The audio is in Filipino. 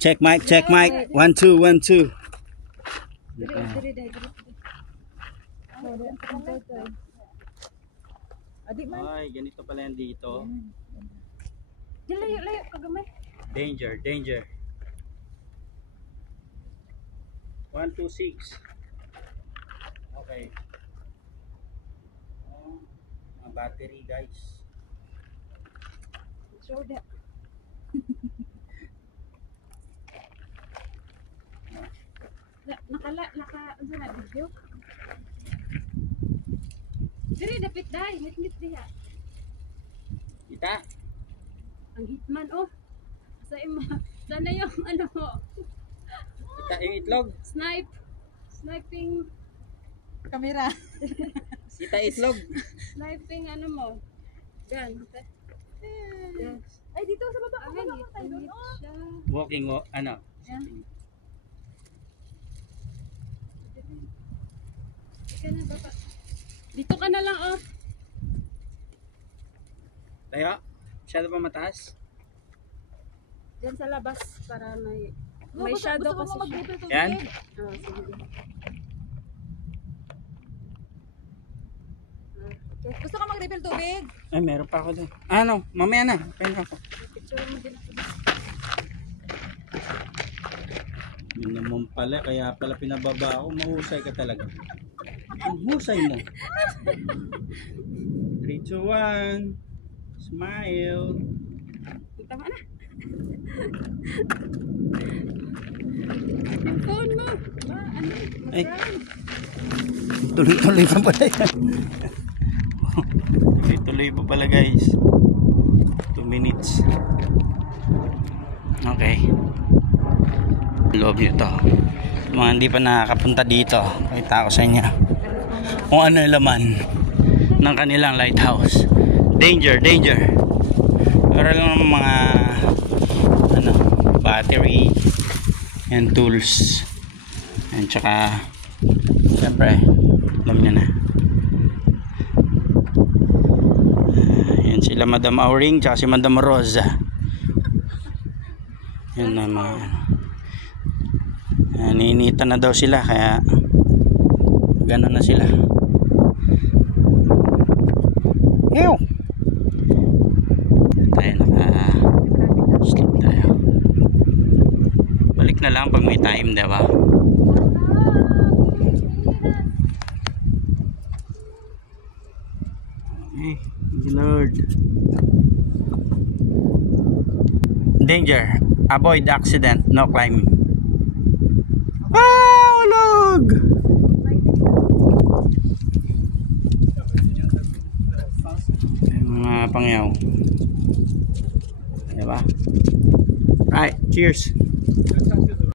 Check mic, check mic. 1 2 1 2. Ay, ganito pala yan dito. Layo, kagamay. Danger, danger. 1 2 6. Okay. Mga battery guys. Show that. Ano na video? Diri dapit dai, ngit diha. Kita? Ang hitman oh. Sa ima, sana yung ano mo. Kita yung itlog? Sniping Kamera. Kita itlog? sniping ano mo. Yan. Yan. Ay, dito sa baba. Ang ngit siya. Walking, ano? Yan. Ika na baba. Dito ka na lang oh. Tayo? Masyado pa mataas? Diyan sa labas para may shadow kasi siya. Yan? Oh, sige. Okay. Gusto ka mag-refill tubig? Ay, meron pa ako doon. Ano? Mamaya na. Pahinga ako. Picture mo din ako. Yun naman pala. Kaya pala pinababa ako. Mahusay ka talaga. Ang husay mo. 3 2 1. Smile. Tama na. Yung phone mo. Ba, ano? Ay. Mag-run. Tuloy-tuloy pa pala yan. Tuloy-tuloy pa pala guys. 2 minutes. Okay. Loob nyo to. Mga hindi pa nakakapunta dito, pakita ko sa inyo kung ano yung laman ng kanilang lighthouse. Danger, danger. Pero lang mga ano, battery and tools. And tsaka siyempre alam nyo na. Yan sila Madam Auring tsaka si Madam Rosa. Yan na mga naninita na daw sila kaya gano'n na sila. Ew! Tayo naka-sleep tayo. Balik na lang pag may time, diba? Okay, Lord. Danger. Avoid accident. No climbing. Ah! Ulog! Mga pangyaw. Diba? Right, cheers.